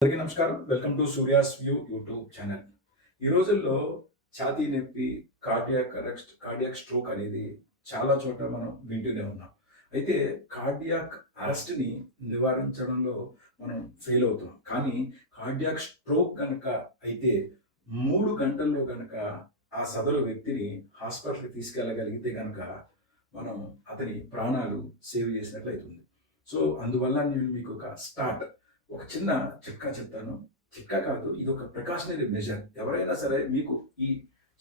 అందరికీ నమస్కారం. Welcome to Surya's view YouTube channel. ఈ రోజుల్లో ఛాతీ నొప్పి, కార్డియాక్ స్ట్రోక్ అనేది చాలా చోట్ల మనం వింటూనే ఉన్నాం. అయితే కార్డియాక్ అరెస్ట్‌ని నివారించడంలో మనం ఫెయిల్ అవుతున్నాం. కానీ కార్డియాక్ స్ట్రోక్ గనక అయితే 3 గంటల్లో గనక ఆ సదరు వ్యక్తిని హాస్పిటల్‌కి తీసుకెళ్ళగలిగితే గనక మనం అతని ప్రాణాలు సేవ్ చేసినట్లయితుంది. సో, అందువల్ల నేను మీకు ఒక చిన్న చిట్కా చెప్తాను. చిట్కా కాదు, ఇదొక ప్రికాషనరీ మెజర్. ఎవరైనా సరే మీకు ఈ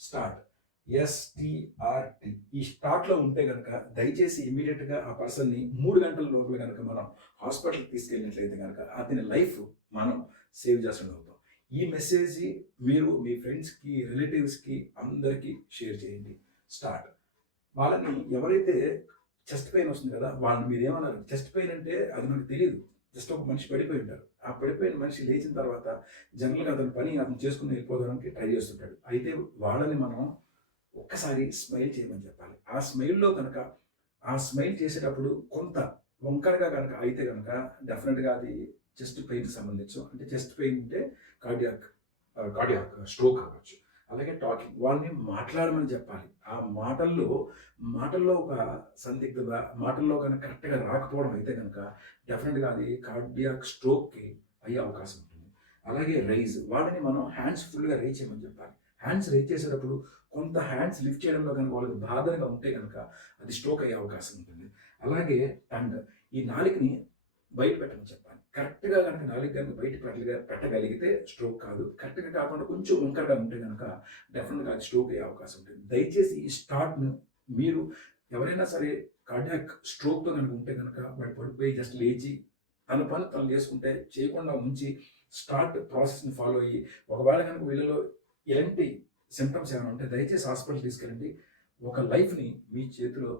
స్టార్ట్ ఎస్టీఆర్‌టి ఈ స్టార్ట్‌లో ఉంటే గనక దయచేసి ఇమ్మీడియేట్‌గా ఆ పర్సన్‌ని 3 గంటల లోపల గనక మనం హాస్పిటల్‌కి తీసుకెళ్ళినట్లయితే గనక అతని లైఫ్ మనం సేవ్ చేసినట్టు. ఈ మెసేజ్ మీరు మీ ఫ్రెండ్స్‌కి, రిలేటివ్స్‌కి అందరికీ షేర్ చేయండి. స్టార్ట్. వాళ్ళని ఎవరైతే చెస్ట్ పెయిన్ వస్తుంది కదా! వాళ్ళని మీరేమన్నారు? చెస్ట్ పెయిన్ అంటే అది మనకు తెలీదు. జస్ట్ ఒక మనిషి పడిపోయి ఉంటారు. ఆ పడిపోయిన మనిషి లేచిన తర్వాత జనరల్‌గా అతను చేసుకొని వెళ్ళిపోవడానికి ట్రై చేస్తుంటాడు. అయితే వాళ్ళని మనం ఒక్కసారి స్మైల్ చేయమని చెప్పాలి. ఆ స్మైల్ చేసేటప్పుడు కొంత వంకరగా గనక అయితే గనక డెఫినిట్‌గా అది చెస్ట్ పెయిన్‌కి సంబంధించు. అంటే చెస్ట్ పెయిన్ అంటే కార్డియాక్ కార్డియాక్ స్ట్రోక్ అవ్వచ్చు. అలాగే టాకింగ్ వాళ్ళని మాట్లాడమని చెప్పాలి. ఆ మాటల్లో ఒక సందిగ్ధత, మాటల్లో కనుక కరెక్ట్‌గా రాకపోవడం అయితే గనక డెఫినిట్‌గా అది కార్డియాక్ స్ట్రోక్‌కి అయ్యే అవకాశం ఉంటుంది. అలాగే వాళ్ళని మనం హ్యాండ్స్ ఫుల్‌గా రైజ్ చేయమని చెప్పాలి. హ్యాండ్స్ రైజ్ చేసేటప్పుడు కొంత హ్యాండ్స్ లిఫ్ట్ చేయడంలో కనుక వాళ్ళకి బాధగా ఉంటే గనక అది స్ట్రోక్ అయ్యే అవకాశం ఉంటుంది. అలాగే టంగ్ ఈ నాలుకని బయట పెట్టమని చెప్పాలి. కరెక్ట్‌గా గనక నాలుక గనుక బయట పెట్టగలిగితే స్ట్రోక్ కాదు. కరెక్ట్‌గా కాకుండా కొంచెం వంకరగా ఉంటే గనక డెఫినిట్‌గా అది స్ట్రోక్ అయ్యే అవకాశం ఉంటుంది. దయచేసి ఈ స్టార్ట్‌ను మీరు ఎవరైనా సరే కార్డియాక్ స్ట్రోక్‌తో గనుక ఉంటే గనక వాడు పడిపోయి జస్ట్ లేచి తన పని తను చేసుకుంటే చేయకుండా ఉంచి స్టార్ట్ ప్రాసెస్‌ని ఫాలో అయ్యి ఒకవేళ గనుక వీళ్ళలో ఎలాంటి సింప్టమ్స్ ఏమైనా ఉంటే దయచేసి హాస్పిటల్‌కి తీసుకెళ్ళండి. ఒక లైఫ్‌ని మీ చేతిలో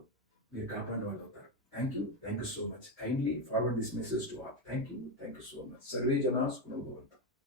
మీరు కాపాడిన వాళ్ళు అవుతారు. Thank you so much. Kindly forward this message to all. Thank you so much. Sarve Jana Sukhino Bhavantu.